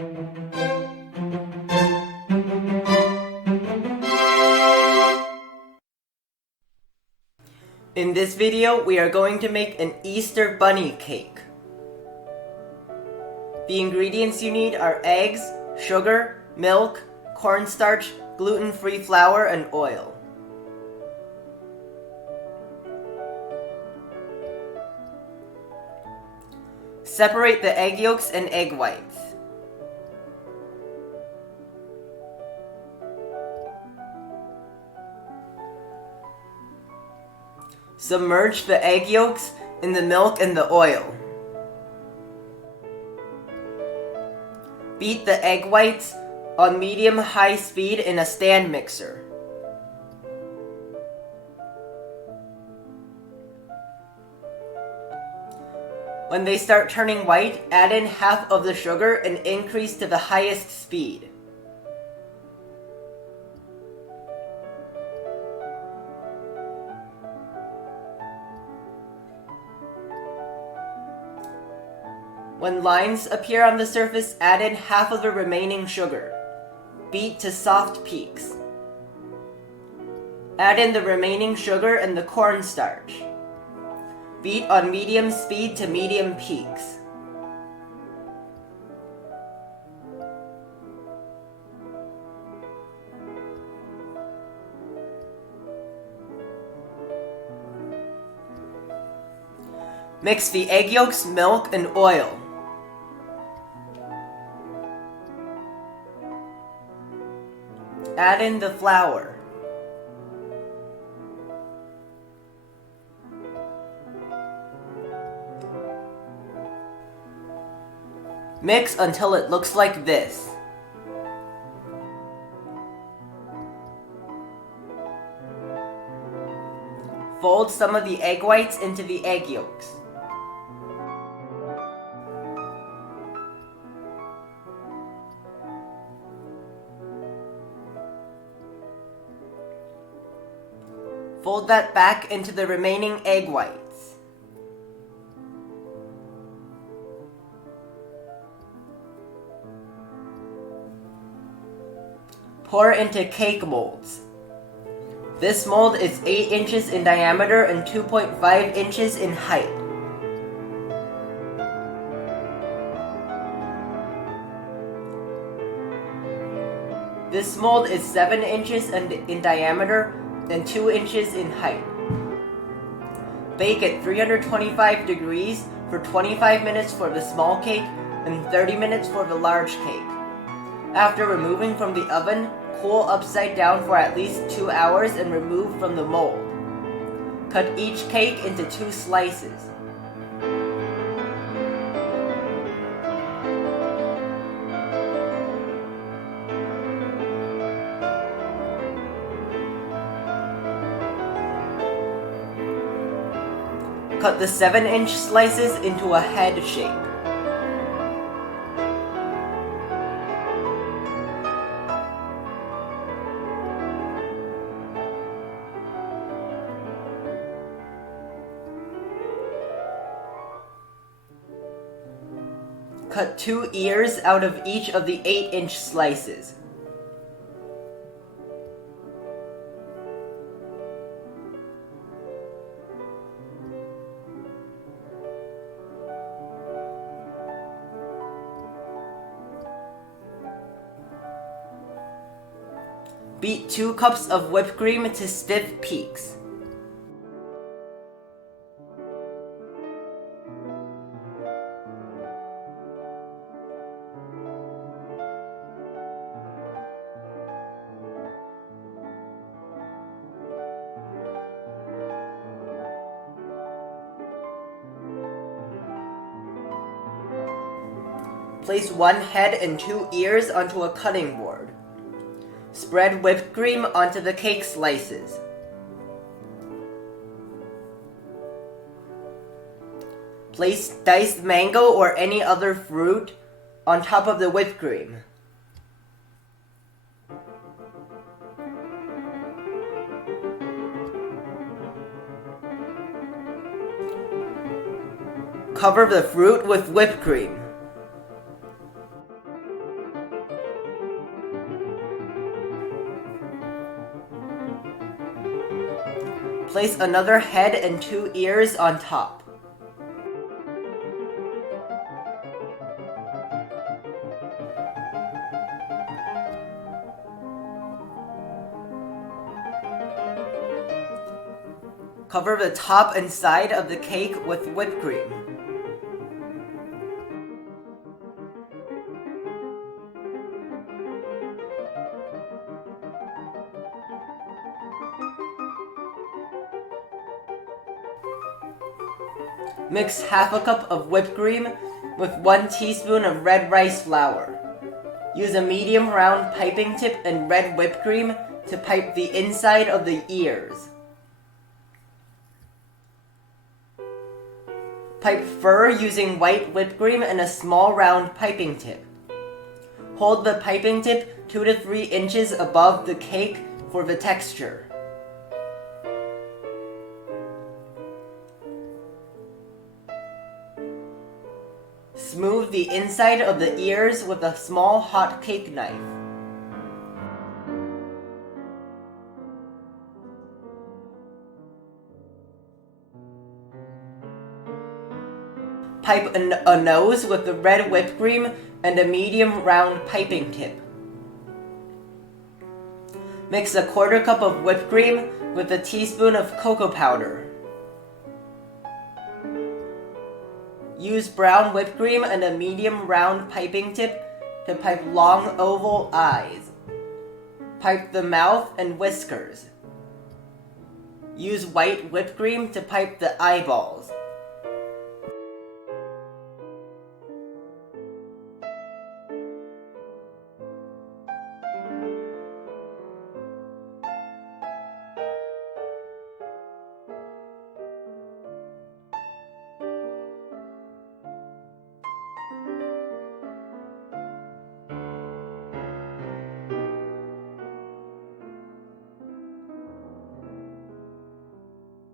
In this video, we are going to make an Easter bunny cake. The ingredients you need are eggs, sugar, milk, cornstarch, gluten-free flour, and oil. Separate the egg yolks and egg whites. Submerge the egg yolks in the milk and the oil. Beat the egg whites on medium-high speed in a stand mixer. When they start turning white, add in half of the sugar and increase to the highest speed. When lines appear on the surface, add in half of the remaining sugar. Beat to soft peaks. Add in the remaining sugar and the cornstarch. Beat on medium speed to medium peaks. Mix the egg yolks, milk, and oil. Add in the flour. Mix until it looks like this. Fold some of the egg whites into the egg yolks. Fold that back into the remaining egg whites. Pour into cake molds. This mold is 8 inches in diameter and 2.5 inches in height. This mold is 7 inches in diameter and 2 inches in height. Bake at 325 degrees for 25 minutes for the small cake and 30 minutes for the large cake. After removing from the oven, cool upside down for at least 2 hours and remove from the mold. Cut each cake into 2 slices. Cut the 7-inch slices into a head shape. Cut 2 ears out of each of the 8-inch slices. Beat 2 cups of whipped cream to stiff peaks. Place 1 head and 2 ears onto a cutting board. Spread whipped cream onto the cake slices. Place diced mango or any other fruit on top of the whipped cream. Cover the fruit with whipped cream. Place another head and 2 ears on top. Cover the top and side of the cake with whipped cream. Mix half a cup of whipped cream with 1 teaspoon of red rice flour. Use a medium round piping tip and red whipped cream to pipe the inside of the ears. Pipe fur using white whipped cream and a small round piping tip. Hold the piping tip 2 to 3 inches above the cake for the texture. Smooth the inside of the ears with a small hot cake knife. Pipe a nose with the red whipped cream and a medium round piping tip. Mix a 1/4 cup of whipped cream with a teaspoon of cocoa powder. Use brown whipped cream and a medium round piping tip to pipe long oval eyes. Pipe the mouth and whiskers. Use white whipped cream to pipe the eyeballs.